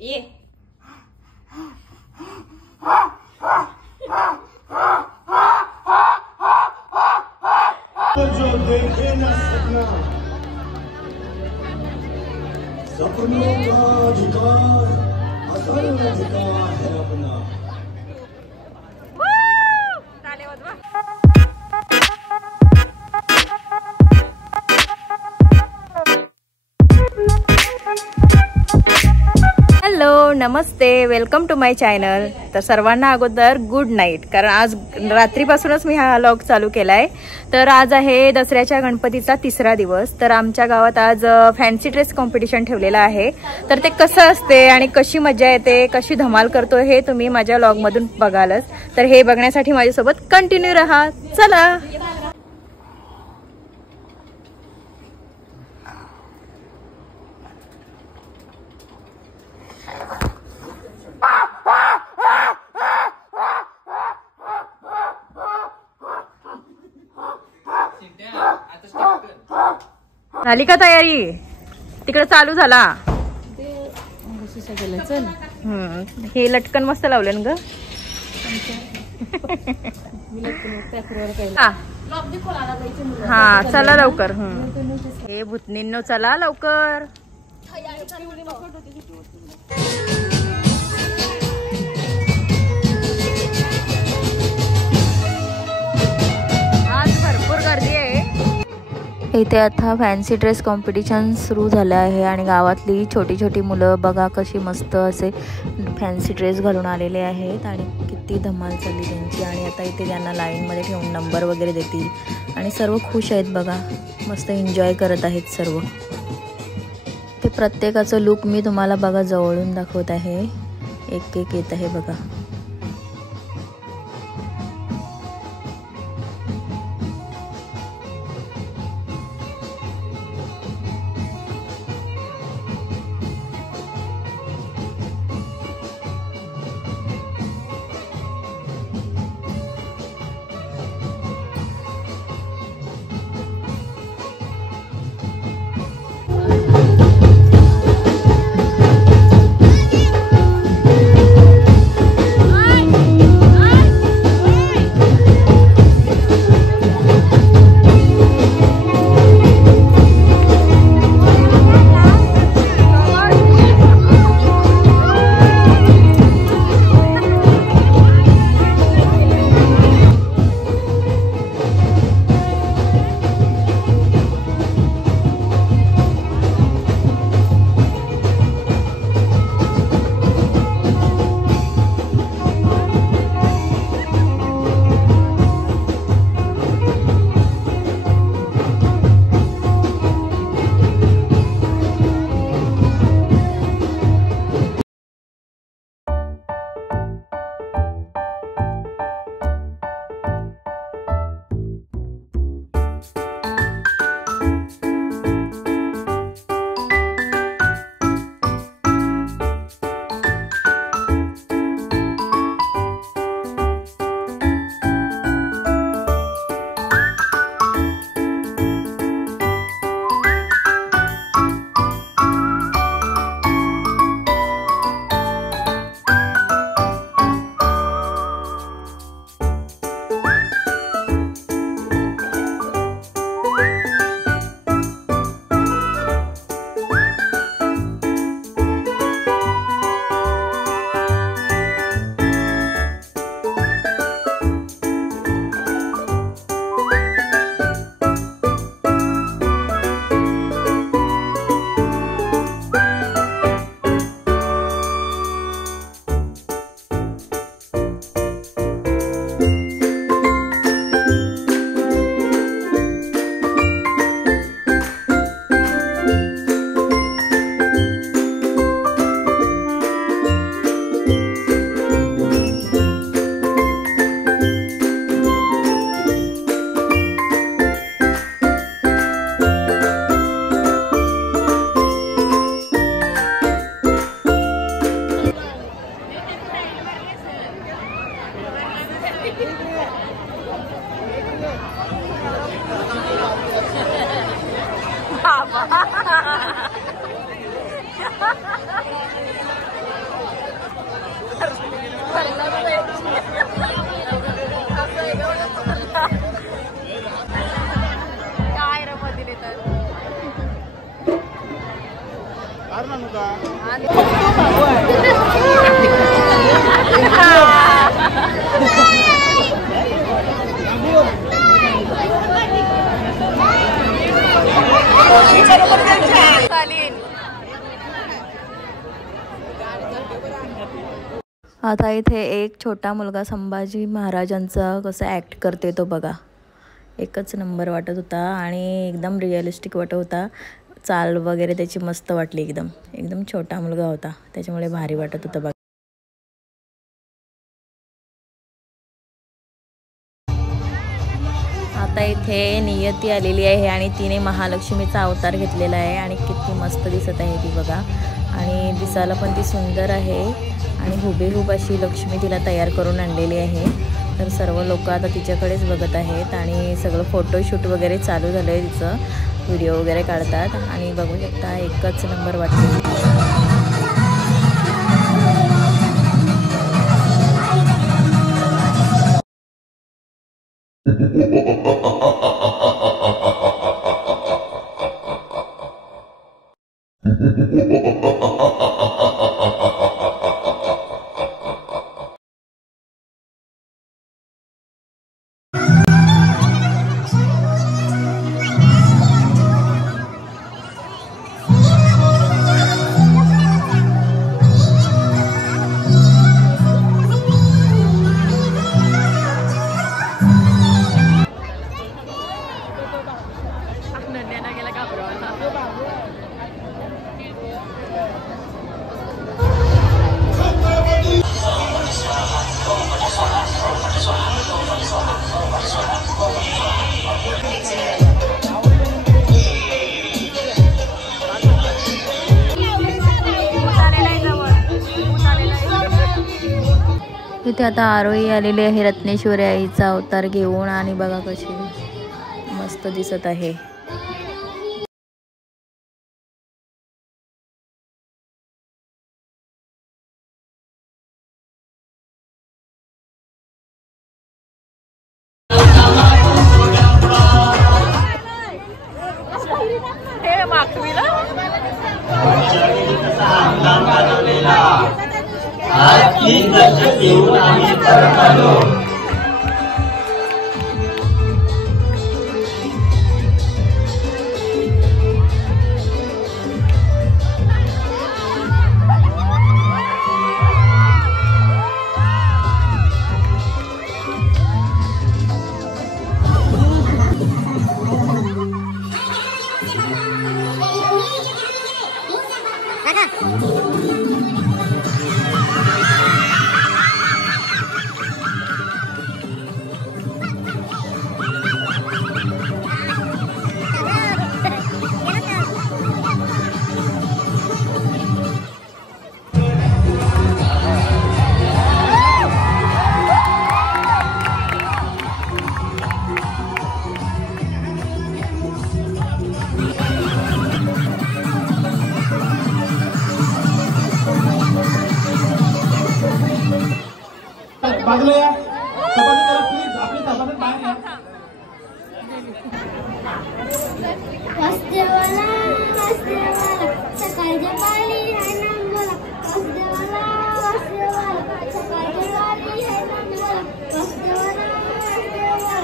ये जो देखे न सपना सपनों का अधिकार असल अधिकार है अपना। हॅलो नमस्ते, वेलकम टू माय चॅनल। तर सर्वांना अगोदर गुड नाईट, कारण आज रात्रीपासूनच मी हा व्लॉग चालू केलाय। तर आज आहे दसऱ्याच्या गणपतीचा तिसरा दिवस। तर आमच्या गावात आज फॅन्सी ड्रेस कॉम्पिटिशन ठेवलेलं आहे। तर ते कसं असते आणि कशी मजा येते, कशी धमाल करतो हे तुम्ही माझ्या व्लॉग मधून बघालच। तर हे बघण्यासाठी माझ्यासोबत कंटिन्यू रहा। चला झाली का तयारी? तिकडे चालू झाला। हे लटकन मस्त लावले ग। हा चला लवकर। हे भूतनींनो चला लवकर। आज भरपूर गर्दी आहे इथे। आता फॅन्सी ड्रेस कॉम्पिटिशन सुरू झालं आहे आणि गावातली छोटी छोटी मुलं बघा कशी मस्त असे फॅन्सी ड्रेस घालून आलेले आहेत आणि किती धमाल चालली त्यांची। आणि आता इथे त्यांना लाईनमध्ये ठेवून नंबर वगैरे देतील आणि सर्व खुश आहेत बघा, मस्त एन्जॉय करत आहेत सर्व। ते प्रत्येकाचं लुक मी तुम्हाला बघा जवळून दाखवत आहे, एक एक येत आहे बघा। आता इथे एक छोटा मुलगा संभाजी महाराजांचा कसं ॲक्ट करते तो बघा. एकच नंबर वाटत होता आणि एकदम रिअलिस्टिक वाटत होता. चाल वगैरे त्याची मस्त वाटली. एकदम छोटा मुलगा होता त्याच्यामुळे भारी वाटत होतं बघा. आता इथे नियती आलेली आहे आणि तिने महालक्ष्मीचा अवतार घेतलेला आहे आणि किती मस्त दिसत आहे ती बघा. आणि दिसायला पण ती सुंदर आहे आणि हुबेहूब अशी लक्ष्मी तिला तयार करून आणलेली आहे. तर सर्व लोक आता तिच्याकडेच बघत आहेत आणि सगळं फोटोशूट वगैरे चालू झालं आहे. तिचं व्हिडिओ वगैरे काढतात आणि बघू शकता एकच नंबर वाटते. इथे आता आरोही आलेली आहे रत्नेश्वरी आईचा अवतार घेऊन आणि बघा कशी मस्त दिसत आहे. बाजूला या सपाटी करा प्लीज. आपली सपाटी बाहेर या. वासदेवाला वासदेवाला सकाळच्या पाळी आहे नांगोला. वासदेवाला वासदेवाला सकाळच्या पाळी आहे नांगोला. वासदेवाला वासदेवाला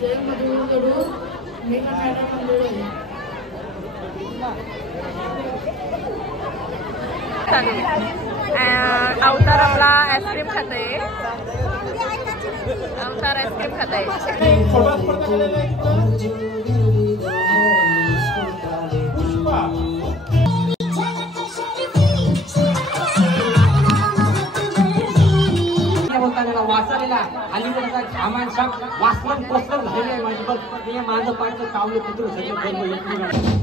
जय मधुर गडू मेघा मॅडम मंडळी. अवतार आपला आईस्क्रीम खात आहे. अवतार आईस्क्रीम खात आहे. वाचलेला अलीकडचा सामान सब वाचलं पोचलं झालेलं माझं माझं पाठचं कावलं कुत्र सगळं.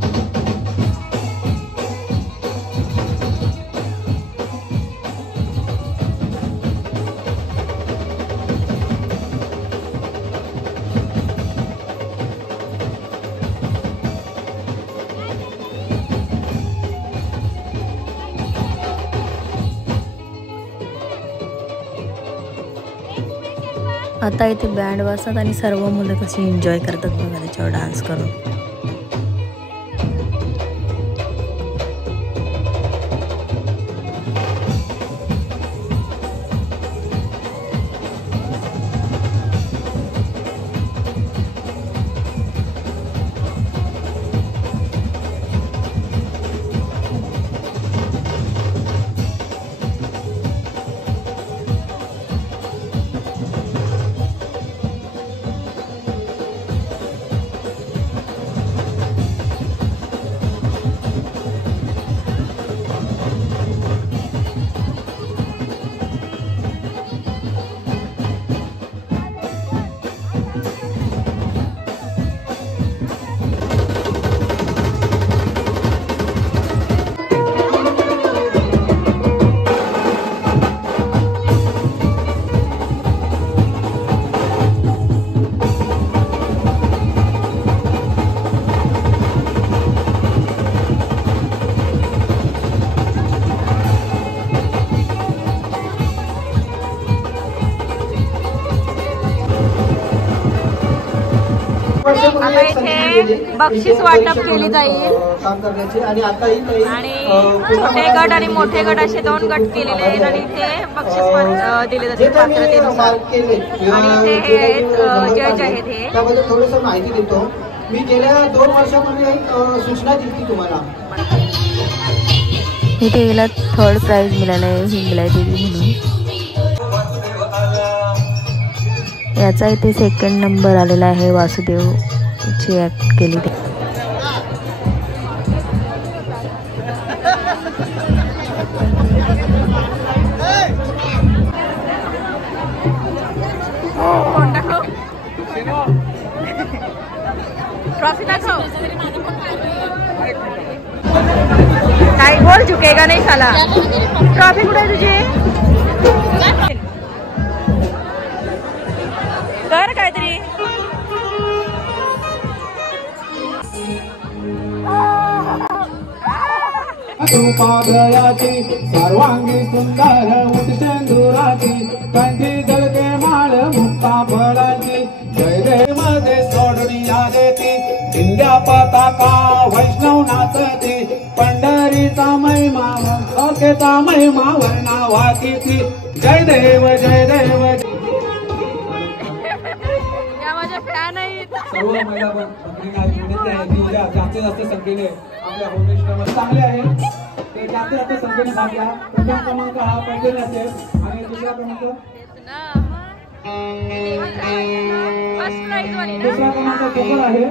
आता इथे बँड वाजतात आणि सर्व मुलं कशी एन्जॉय करतात बघा त्याच्यावर डान्स करून. आता इथे बक्षीस वाटप केली जाईल काम करण्याची आणि आता ही आणि छोटे गट आणि मोठे गट असे 2 गट केलेले आहेत आणि इथे बक्षीस दिले जाते पात्रतेनुसार आणि इथे हे जज आहेत हे त्याबद्दल थोडंसं माहिती देतो मी गेल्या 2 वर्षापूर्वी एक सूचना दिली तुम्हाला इथे याला 3rd प्राइज मिळालं आहे हिंगलाय देवी म्हणून याचा इथे 2nd नंबर आलेला आहे वासुदेवची ॲक्ट केली ते ट्रॉफी दाखव काय बोल झुकेगा नाही साला ट्रॉफी कुठे तुझी कर काहीतरी पादयाची सर्वांगी सुंदर उठचेंदुराची कंठी जलके माळ मुक्ता फळाची जय देव मध्ये सोडणी या देती इंद्या पताका वैष्णव नाचती पंढरीचा महिमा ओकेचा महिमा वर्णा वाकीची जय देव जय देव सर्व महिला भगिनींना विनंती आहे की उद्या जास्तीत जास्त संख्येने आपल्या होममिनिस्टरवर चांगले आहे ते जास्तीत जास्त संख्येने भाग घ्या प्रथम क्रमांक हा पैठणी असेल आणि दुसरा क्रमांक कोकण आहे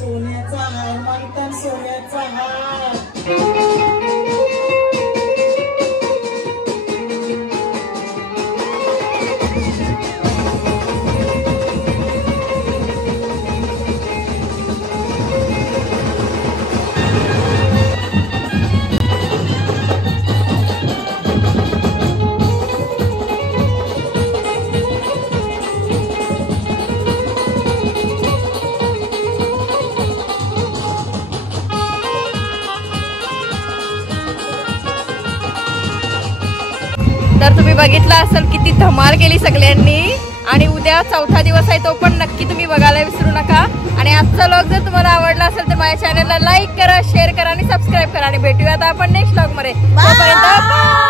सोन्याचा हार मागतात सोन्याचा हार तर तुम्ही बघितला असेल किती धमाल केली सगळ्यांनी आणि उद्या 4था दिवस आहे तो पण नक्की तुम्ही बघायला विसरू नका आणि आजचा व्लॉग जर तुम्हाला आवडला असेल तर माझ्या चॅनलला लाईक करा शेअर करा आणि सबस्क्राईब करा आणि भेटूया आता आपण नेक्स्ट व्लॉग मध्ये तोपर्यंत